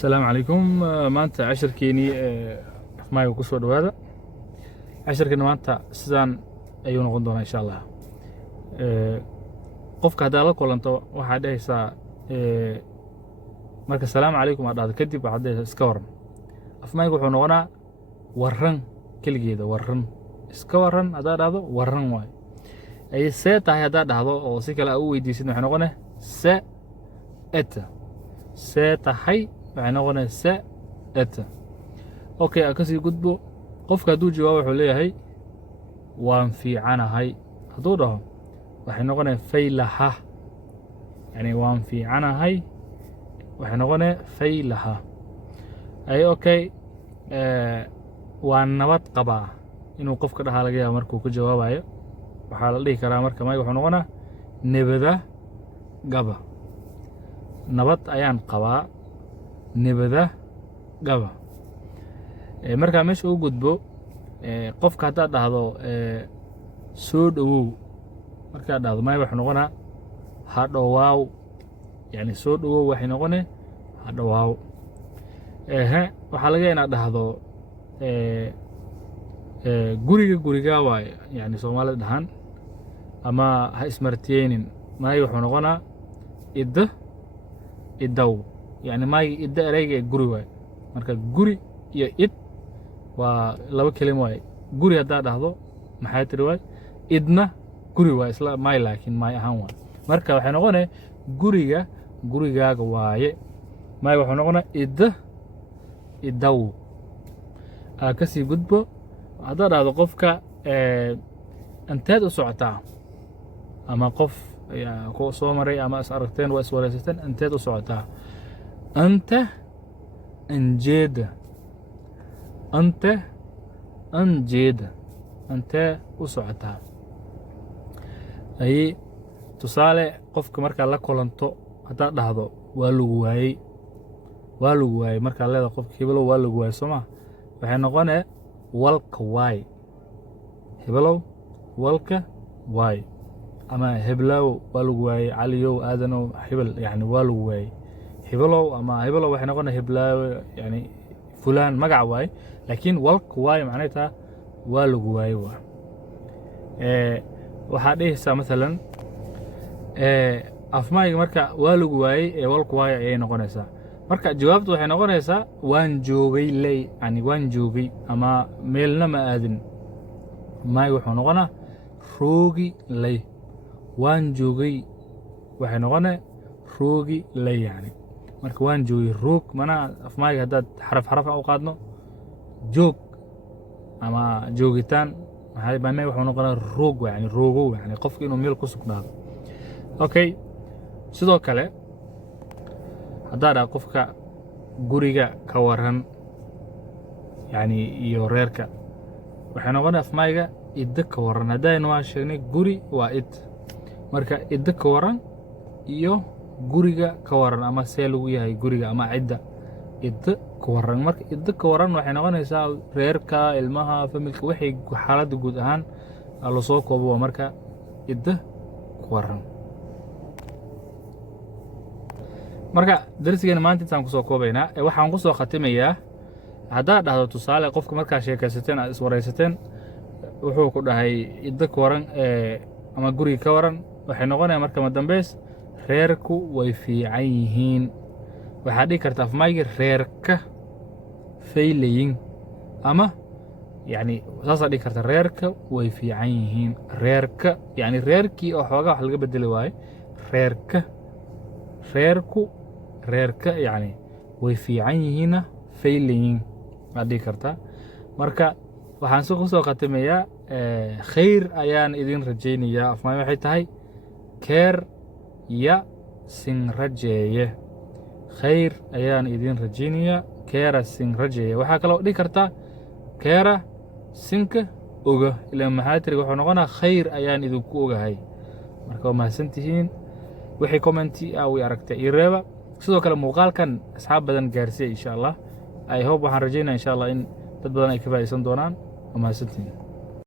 السلام عليكم. maanta casharkeenii afmaayo ku soo dhawaada. casharkeena maanta sidaan ayuu noqon doonaa insha Allah. qofka hadaa la kulanto waxaa dhahaysaa marka salaam calaykum aad dhahdo kadib waxaad dhahaysaa iska waran. afmaayo wuxuu noqonaa waran keligeeda, waran iska waran hadaa dhahdo waran waay. ay see tahay hadaa dhahdo oo si kale u weydiisid waxay noqonaa se eta, see tahay waxay noqonaysaa eta. okay, akasii gudbo. qofka hadduu jawaabo wuxuu leeyahay waan fiicanahay. hadduu dhaho waxay noqonaysaa faylaha, yani waan fiicanahay waxay noqonaysaa faylaha. ay okay, waan nabad qabaa inuu qofka dhahaa laga yaabo markuu ku jawaabayo. waxaa la dhihi karaa marka may wuxuu noqonaa nebada gaba. nabad ayaan qabaa, nebada gaba. markaa meesha u gudbo qofka haddaad dhahdo soo dhawow, markaad dhahdo may wuxuu noqonaa hadhowaaw, yani soo dhawow waxay noqonee hadhowaaw. waxaa laga inaad dhahdo gurigaa waaye, yani soomaalida dhahaan, ama ha ismartiyeynin. may wuxuu noqonaa idda iddaw, yani maagi idda ereyga ee guri waaye. marka guri iyo id waa laba kelimo waaye. guri haddaad dhahdo maxay tiri waay, idna guri waaye, isla may laakiin may ahaan waaye. marka waxay noqonee guriga gurigaaga waaye. may wuxuu noqonaa idda iddaw. kasii gudbo. haddaad dhahdo qofka inteed u socotaa, ama qof ku soo maray ama is aragteen waa is wareysateen, inteed u socotaa. anta anjeeda, anta anjeeda, antee u socotaa. ay tusaale qofka markaa la kulanto haddaad dhahdo waa lagu waayey, waa lagu waayey markaa leedahay qofka hebelow waa lagu waayey sooma, waxay noqonee walka waay. hebelow walka waay, ama heblow waa lagu waayey, caliyow aadanow hebel, yani waa lagu waayey. hebelow ama hebelow waxay noqonaa heblaaw, yani fulaan magac waay. laakiin walka waay macnay taa waa lagu waayey waa. waxaa dhehaysaa maalan afmaayga marka waa lagu waayey ee walka waay ayay noqonaysaa. marka jawaabtu waxay noqonaysaa waan joogay ley, yani waan joogay ama meelna ma aadin. maay wuxuu noqonaa roogi ley. waan joogay waxay noqonaa roogi ley, yani marka waan joogay roog. mana afmaayga haddaad xaraf xarafan u qaadno joog ama joogitaan maxay banay wuxuu noqonaa roog, yani roogow, yani qofka inuu meel ku sugnaado. okay, sidoo kale haddaad dhaha qofka guriga ka waran, yani iyo reerka, waxay noqonaa afmaayga idda ka waran. haddaynu waa sheegnay guri waa id, marka idda ka waran iyo guriga ka waran, ama see lagu yahay guriga ama cidda. idda ka waran, marka idda ka waran waxay noqonaysaa reerka, ilmaha, familka, waxay xaaladda guud ahaan la soo koobo waa marka idda ka waran. marka darsigeena maanta intaan kusoo koobaynaa waxaan kusoo khatimayaa. haddaad dhahdo tusaale qofka markaa sheekaysateen aad is waraysateen, wuxuu ku dhahay idda ka waran ama guriga ka waran, waxay noqonaya marka madambeys reerku way fiican yihiin. waxaad dhihi karta afmaayga reerka faylayin, ama yani saasaad dhihi karta reerka way fiican yihiin. reerka yani reerkii oo xoogaa wax laga bedeli waaye. reerka, reerku, reerka, yani way fiican yihiinna faylayin aad dhihi karta. marka waxaan si kusoo khatimayaa khayr ayaan idin rajaynayaa. afmaay waxay tahay keer ya sin rajeeye. khayr ayaan idin rajaynayaa, keera sin rajeeye. waxaa kaloo dhihi kartaa keera sinka oga, ilaa maxaatiriga wuxuu noqonaa khayr ayaan idinku ogahay. marka waa mahadsantihiin. wixii commenti way aragtay ii reeba. sidoo kale muuqaalkan asxaab badan gaarsiiya insha Allah. I hope waxaan rajaynaa insha Allah in dad badan ay ka faa'iideysan doonaan. waa mahadsantihiin.